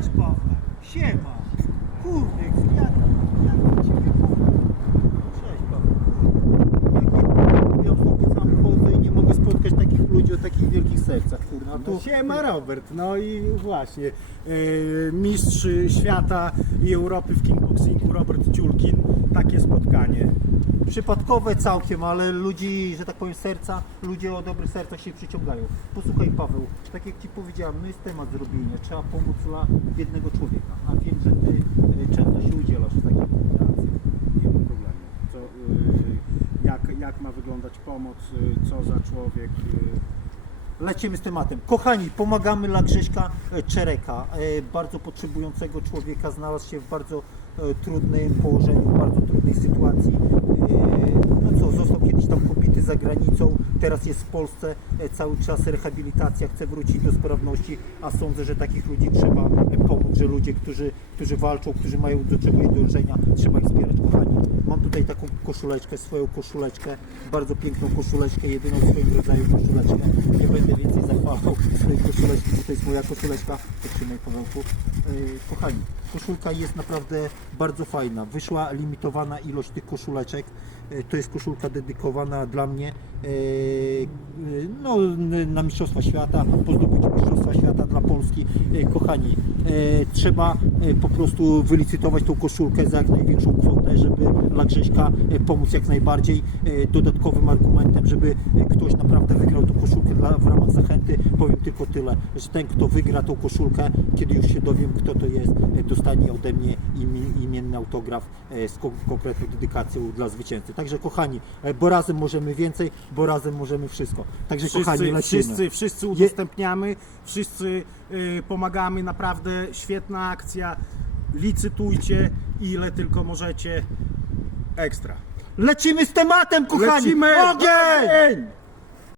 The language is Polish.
Cześć Paweł, siema. Kurde, jak, jak ciebie Cześć Paweł. Jak ja tam sam chodzę i nie mogę spotkać takich ludzi o takich wielkich sercach. A tu No, siema Robert, no i właśnie yy, mistrz świata i Europy w kickboxingu Robert Ciulkin, takie spotkanie. Przypadkowe całkiem, ale ludzi, że tak powiem, serca, ludzie o dobrych sercach się przyciągają. Posłuchaj Paweł, tak jak Ci powiedziałem, no jest temat zrobienia, trzeba pomóc dla jednego człowieka, a wiem, że Ty e, często się udzielasz w takich akcjach. Nie ma problemu. Co, yy, jak, jak ma wyglądać pomoc, yy, co za człowiek. Lecimy z tematem. Kochani, pomagamy dla Grześka e, Czereka, e, bardzo potrzebującego człowieka, znalazł się w bardzo e, trudnym położeniu, w bardzo trudnej sytuacji. No co, został kiedyś tam pobity za granicą, teraz jest w Polsce, cały czas rehabilitacja, chce wrócić do sprawności, a sądzę, że takich ludzi trzeba pomóc, że ludzie, którzy, którzy walczą, którzy mają do czegoś dążenia, trzeba ich wspierać. Kochani, mam tutaj taką koszuleczkę, swoją koszuleczkę, bardzo piękną koszuleczkę, jedyną w swoim rodzaju koszuleczkę. Tej koszuleczki, to jest moja koszuleczka. Trzymaj Pawełku. Yy, Kochani, koszulka jest naprawdę bardzo fajna. Wyszła limitowana ilość tych koszuleczek. Yy, To jest koszulka dedykowana dla mnie yy, no, n- na Mistrzostwa Świata, po zdobyciu Mistrzostwa Świata dla Polski. Yy, Kochani, trzeba po prostu wylicytować tą koszulkę za jak największą kwotę, żeby dla Grześka pomóc jak najbardziej. Dodatkowym argumentem, żeby ktoś naprawdę wygrał tą koszulkę w ramach zachęty, powiem tylko tyle, że ten kto wygra tą koszulkę, kiedy już się dowiem kto to jest, dostanie ode mnie imi- imienny autograf z kon- konkretną dedykacją dla zwycięzcy. Także kochani, bo razem możemy więcej, bo razem możemy wszystko. Także kochani, wszyscy, lecimy. wszyscy, wszyscy udostępniamy, wszyscy yy, pomagamy, naprawdę świetna akcja. Licytujcie ile tylko możecie. Ekstra. Lecimy z tematem, kochani! Lecimy! Ogień!